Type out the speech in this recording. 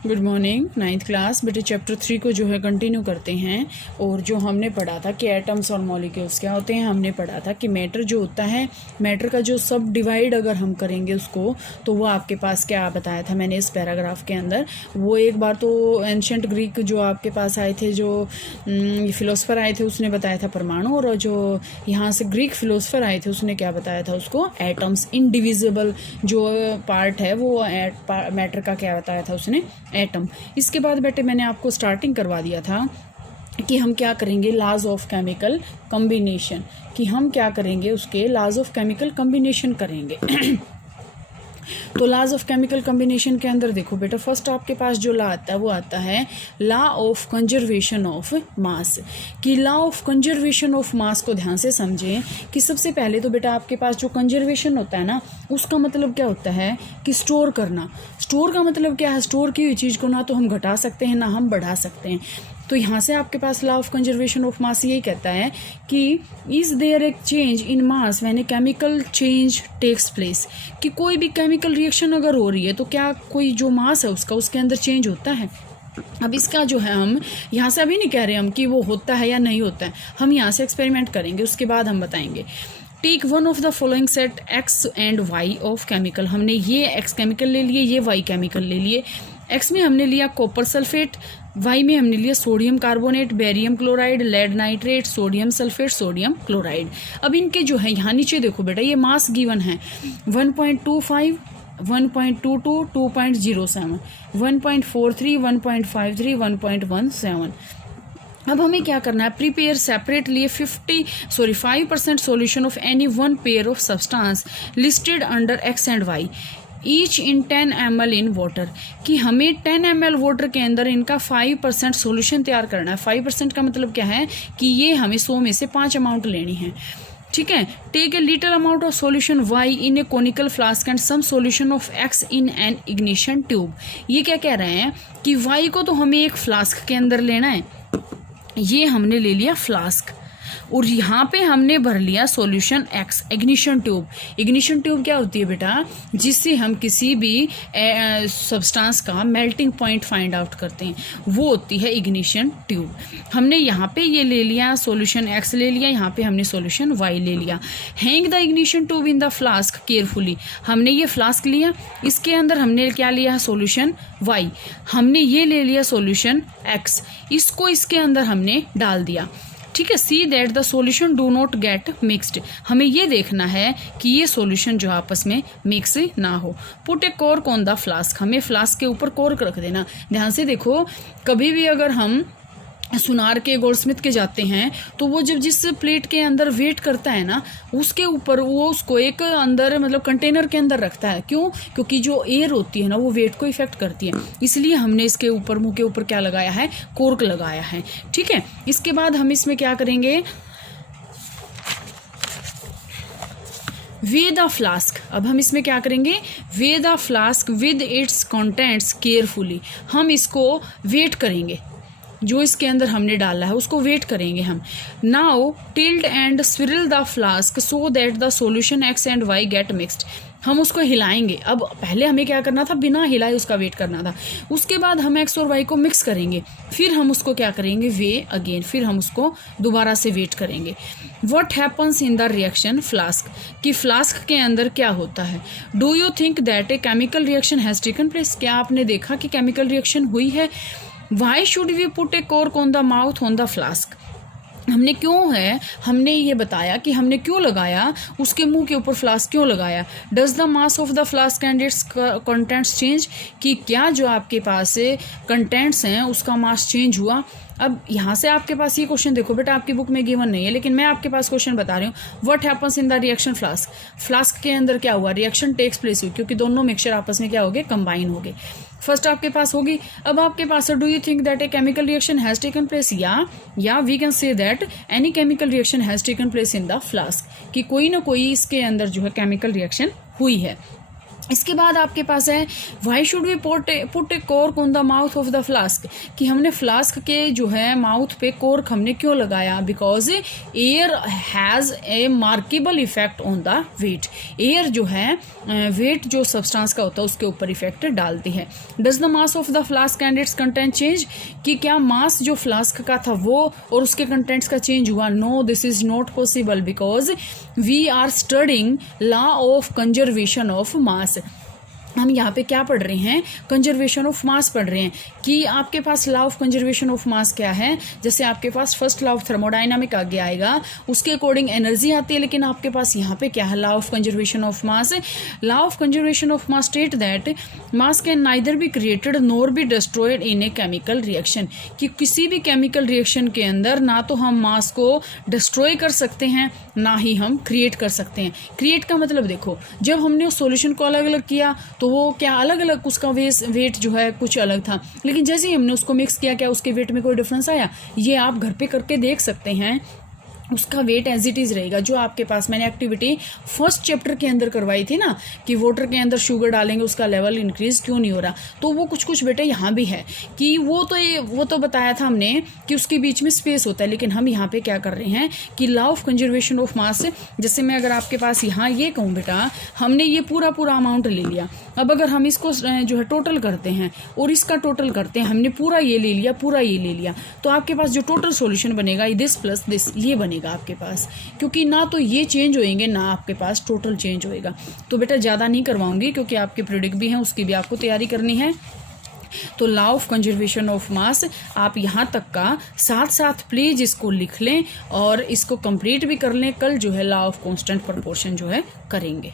Good morning. 9th class बेटे chapter 3 को जो है कंटिन्यू करते हैं। और जो हमने पढ़ा था कि एटम्स और मॉलिक्यूल्स क्या होते हैं, हमने पढ़ा था कि मैटर जो होता है, मैटर का जो सब डिवाइड अगर हम करेंगे उसको, तो वो आपके पास क्या बताया था मैंने इस पैराग्राफ के अंदर। वो एक बार तो एंशिएंट ग्रीक जो आपके पास आए थे, जो फिलोसफर आए थे, उसने बताया था परमाणु, और जो यहाँ से ग्रीक फिलोसफर आए थे उसने क्या बताया था उसको, एटम्स। इनडिविजिबल जो पार्ट है वो मैटर का क्या बताया था उसने, एटम। इसके बाद बेटे मैंने आपको स्टार्टिंग करवा दिया था कि हम क्या करेंगे, लॉज ऑफ केमिकल कॉम्बिनेशन, कि हम क्या करेंगे उसके लॉज ऑफ केमिकल कॉम्बिनेशन करेंगे। तो लॉज ऑफ केमिकल कॉम्बिनेशन के अंदर देखो बेटा, फर्स्ट आपके पास जो लॉ आता है वो आता है law of conservation of mass. कि law of conservation of mass को ध्यान से समझें कि सबसे पहले तो बेटा आपके पास जो कंजर्वेशन होता है ना, उसका मतलब क्या होता है कि स्टोर करना। स्टोर का मतलब क्या है, स्टोर की हुई चीज़ को ना तो हम घटा सकते हैं ना हम बढ़ा सकते हैं। तो यहाँ से आपके पास law of conservation of mass यही कहता है कि is there a change in mass when a chemical change takes place, कि कोई भी केमिकल रिएक्शन अगर हो रही है तो क्या कोई जो मास है उसका उसके अंदर चेंज होता है। अब इसका जो है हम यहाँ से अभी नहीं कह रहे हम कि वो होता है या नहीं होता है, हम यहाँ से एक्सपेरिमेंट करेंगे, उसके बाद हम बताएंगे। Take one of the following set X and Y of chemical. हमने ये एक्स केमिकल ले लिए, ये वाई केमिकल ले लिए। एक्स में हमने लिया कॉपर सल्फेट, वाई में हमने लिया sodium carbonate, barium chloride, lead nitrate, sodium sulphate, sodium chloride. अब इनके जो है यहाँ नीचे देखो बेटा, ये मास गिवन है 1.25, 1.22, 2.07, 1.43, 1.53, 1.17। अब हमें क्या करना है, prepare separately 5% solution of any one pair of substance listed under X and Y each in 10 ml in water. कि हमें 10 ml वाटर के अंदर इनका 5% सॉल्यूशन तैयार करना है। 5% का मतलब क्या है कि ये हमें 100 में से 5 अमाउंट लेनी है, ठीक है। Take a little amount of solution Y in a conical flask and some solution of X in an ignition tube. ये क्या कह रहे हैं कि वाई को तो हमें एक फ्लास्क के अंदर लेना है, ये हमने ले लिया फ्लास्क, और यहाँ पे हमने भर लिया solution x, ignition tube. Ignition tube क्या होती है बेटा, जिससे हम किसी भी सब्सटेंस का मेल्टिंग पॉइंट फाइंड आउट करते हैं, वो होती है इग्निशन ट्यूब। हमने यहाँ पे ये ले लिया सॉल्यूशन एक्स ले लिया, यहाँ पे हमने सॉल्यूशन वाई ले लिया। Hang the ignition tube in the flask carefully. हमने ये फ्लास्क लिया, इसके अंदर हमने क्या लिया है सॉल्यूशन वाई, हमने ये ले लिया सॉल्यूशन एक्स, इसको इसके अंदर हमने डाल दिया, ठीक है। See that the solution do not get mixed. हमें ये देखना है कि ये सॉल्यूशन जो आपस में मिक्स ना हो। Put a cork on the flask. हमें फ्लास्क के ऊपर कॉर्क रख देना। ध्यान से देखो, कभी भी अगर हम सुनार के गोल्डस्मिथ के जाते हैं तो वो जब जिस प्लेट के अंदर वेट करता है ना, उसके ऊपर वो उसको एक अंदर मतलब कंटेनर के अंदर रखता है। क्यों? क्योंकि जो एयर होती है ना वो वेट को इफेक्ट करती है, इसलिए हमने इसके ऊपर मुंह के ऊपर क्या लगाया है, कॉर्क लगाया है, ठीक है। इसके बाद हम इसमें क्या करेंगे, वे द फ्लास्क। अब हम इसमें क्या करेंगे, way the flask with its contents carefully. हम इसको वेट करेंगे, जो इसके अंदर हमने डाला है उसको वेट करेंगे हम। Now tilt and swirl the flask so that the solution X and Y get mixed. हम उसको हिलाएंगे। अब पहले हमें क्या करना था, बिना हिलाए उसका वेट करना था। उसके बाद हम एक्स और वाई को मिक्स करेंगे, फिर हम उसको क्या करेंगे, वे अगेन, फिर हम उसको दोबारा से वेट करेंगे। What happens in the reaction flask, कि फ्लास्क के अंदर क्या होता है। Do you think that a chemical reaction has taken place. क्या आपने देखा कि केमिकल रिएक्शन हुई है। Why should we put a cork on the mouth on the flask? हमने क्यों है, हमने ये बताया कि हमने क्यों लगाया, उसके मुंह के ऊपर फ्लास्क क्यों लगाया। Does the mass of the flask and it's contents change, कि क्या जो आपके पास कंटेंट्स हैं उसका मास चेंज हुआ। अब यहाँ से आपके पास ये क्वेश्चन देखो बेटा, आपकी बुक में गिवन नहीं है लेकिन मैं आपके पास क्वेश्चन बता रही हूँ। What happens in the reaction flask. Flask के अंदर क्या हुआ, रिएक्शन टेक्स प्लेस हुई, क्योंकि दोनों मिक्सचर आपस में क्या हो गए, कंबाइन हो गए। फर्स्ट आपके पास होगी। अब आपके पास do you think that a chemical reaction has taken place, या we can say that any chemical reaction has taken place in the flask, कि कोई ना कोई इसके अंदर जो है केमिकल रिएक्शन हुई है। इसके बाद आपके पास है why should we put a cork on the mouth of the flask, कि हमने फ्लास्क के जो है माउथ पे कॉर्क हमने क्यों लगाया, because air has a markable effect on the weight. Air जो है वेट जो सब्सटेंस का होता है उसके ऊपर इफेक्ट डालती है। Does the mass of the flask and it's content change, कि क्या मास जो फ्लास्क का था वो और उसके कंटेंट्स का चेंज हुआ? No, this is not possible because we are studying law of conservation of mass. हम यहाँ पे क्या पढ़ रहे हैं? कंजर्वेशन ऑफ मास पढ़ रहे हैं। कि आपके पास law of conservation of mass क्या है? जैसे आपके पास फर्स्ट लॉ ऑफ थर्मोडायनामिक आगे आएगा, उसके अकॉर्डिंग एनर्जी आती है, लेकिन आपके पास यहाँ पे क्या है? Law of conservation of mass. Law of conservation of mass state that mass can neither be created nor be destroyed in A chemical reaction, कि किसी भी केमिकल रिएक्शन के अंदर ना तो हम मास को डिस्ट्रॉय कर सकते हैं ना ही हम क्रिएट कर सकते हैं। क्रिएट का मतलब देखो, जब हमने उस सॉल्यूशन को अलग अलग किया तो वो क्या अलग अलग उसका वेट जो है कुछ अलग था, लेकिन जैसे ही हमने उसको मिक्स किया क्या उसके वेट में कोई डिफरेंस आया? ये आप घर पे करके देख सकते हैं, उसका वेट एज इट इज़ रहेगा। जो आपके पास मैंने एक्टिविटी फर्स्ट चैप्टर के अंदर करवाई थी ना कि वाटर के अंदर शुगर डालेंगे उसका लेवल इंक्रीज क्यों नहीं हो रहा, तो वो कुछ बेटे यहाँ भी है कि वो तो बताया था हमने कि उसके बीच में स्पेस होता है, लेकिन हम यहाँ पे क्या कर रहे हैं कि लॉ ऑफ कंजर्वेशन ऑफ मास। जैसे मैं अगर आपके पास यहाँ ये कहूँ बेटा, हमने ये पूरा अमाउंट ले लिया, अब अगर हम इसको जो है टोटल करते हैं और इसका टोटल करते हैं, हमने पूरा ये ले लिया, पूरा ये ले लिया, तो आपके पास जो टोटल सॉल्यूशन बनेगा दिस प्लस दिस, ये बनेगा आपके पास, क्योंकि ना तो ये चेंज होएंगे ना आपके पास टोटल चेंज होएगा। तो बेटा ज़्यादा नहीं करवाऊंगी क्योंकि आपके प्रोडक्ट भी हैं, उसकी भी आपको तैयारी करनी है। तो लॉ ऑफ कंजर्वेशन ऑफ मास आप यहाँ तक का साथ साथ प्लीज इसको लिख लें और इसको कंप्लीट भी कर लें। कल जो है लॉ ऑफ कांस्टेंट प्रोपोर्शन जो है करेंगे।